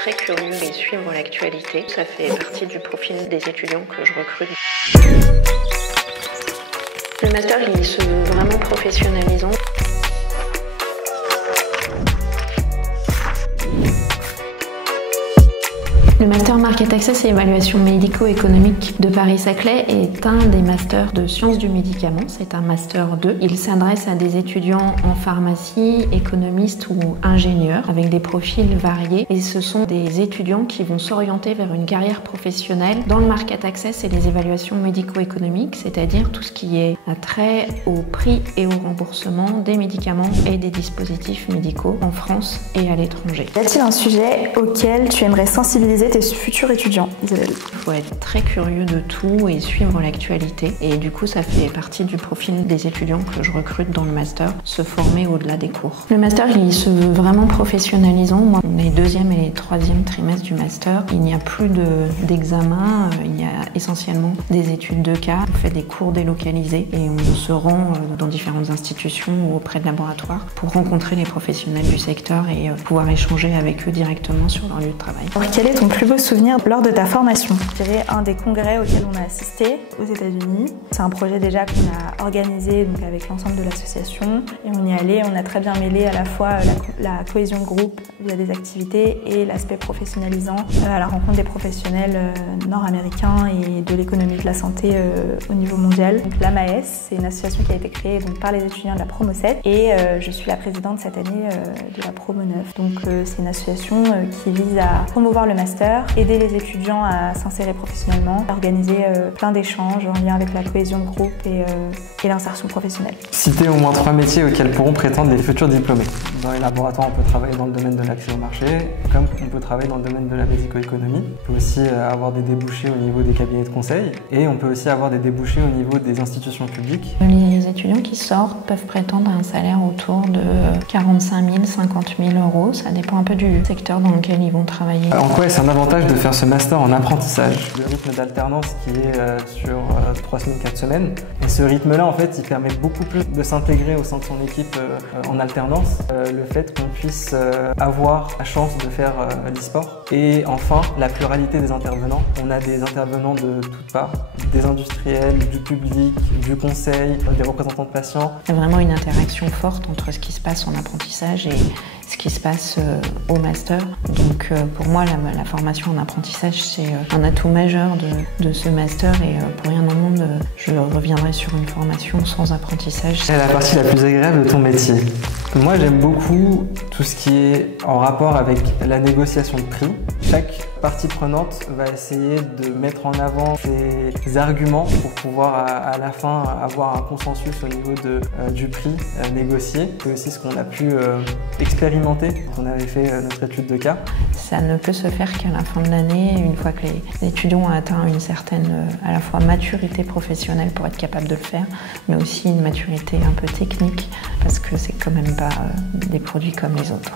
très curieux et suivre l'actualité. Ça fait partie du profil des étudiants que je recrute. Le master, il se veut vraiment professionnalisant. Le Master Market Access et Évaluation médico-économique de Paris-Saclay est un des masters de sciences du médicament. C'est un Master 2. Il s'adresse à des étudiants en pharmacie, économistes ou ingénieurs avec des profils variés. Et ce sont des étudiants qui vont s'orienter vers une carrière professionnelle dans le Market Access et les évaluations médico-économiques, c'est-à-dire tout ce qui est trait au prix et au remboursement des médicaments et des dispositifs médicaux en France et à l'étranger. Y a-t-il un sujet auquel tu aimerais sensibiliser tes futurs étudiants, Isabelle? Il faut être très curieux de tout et suivre l'actualité. Et du coup, ça fait partie du profil des étudiants que je recrute dans le master, se former au-delà des cours. Le master, il se veut vraiment professionnalisant. Moi, les deuxième et les troisième trimestres du master, il n'y a plus d'examen, il y a essentiellement des études de cas. On fait des cours délocalisés et on se rend dans différentes institutions ou auprès de laboratoires pour rencontrer les professionnels du secteur et pouvoir échanger avec eux directement sur leur lieu de travail. Alors, quel est ton plus beau souvenir lors de ta formation? Je dirais un des congrès auxquels on a assisté aux États-Unis. C'est un projet déjà qu'on a organisé donc avec l'ensemble de l'association et on y est allé. On a très bien mêlé à la fois la cohésion de groupe via des activités et l'aspect professionnalisant à la rencontre des professionnels nord-américains et de l'économie de la santé au niveau mondial. Donc, l'AMAES, c'est une association qui a été créée donc, par les étudiants de la promo 7 et je suis la présidente cette année de la promo 9. Donc c'est une association qui vise à promouvoir le master, aider les étudiants à s'insérer professionnellement, organiser plein d'échanges en lien avec la cohésion de groupe et l'insertion professionnelle. Citer au moins 3 métiers auxquels pourront prétendre les futurs diplômés. Dans les laboratoires, on peut travailler dans le domaine de l'accès au marché, comme on peut travailler dans le domaine de la médico-économie. On peut aussi avoir des débouchés au niveau des cabinets de conseil et on peut aussi avoir des débouchés au niveau des institutions publiques. Les étudiants qui sortent peuvent prétendre à un salaire autour de 45 000, 50 000 euros. Ça dépend un peu du secteur dans lequel ils vont travailler. En quoi est-ce un avantage de faire ce master en apprentissage? Le rythme d'alternance qui est sur 3 semaines, 4 semaines. Et ce rythme-là, en fait, il permet beaucoup plus de s'intégrer au sein de son équipe en alternance. Le fait qu'on puisse avoir la chance de faire l'e-sport. Et enfin, la pluralité des intervenants. On a des intervenants de toutes parts, des industriels, du public, du conseil, des représentants de patients. Il y a vraiment une interaction forte entre ce qui se passe en apprentissage et ce qui se passe au master. Donc pour moi, la formation en apprentissage, c'est un atout majeur de ce master et pour rien au monde, je reviendrai sur une formation sans apprentissage. C'est la partie la plus agréable de ton métier. Moi, j'aime beaucoup tout ce qui est en rapport avec la négociation de prix. Chaque partie prenante va essayer de mettre en avant ses arguments pour pouvoir à la fin avoir un consensus au niveau du prix négocié. C'est aussi ce qu'on a pu expérimenter quand on avait fait notre étude de cas. Ça ne peut se faire qu'à la fin de l'année, une fois que les étudiants ont atteint une certaine à la fois maturité professionnelle pour être capable de le faire, mais aussi une maturité un peu technique parce que c'est quand même pas des produits comme les autres.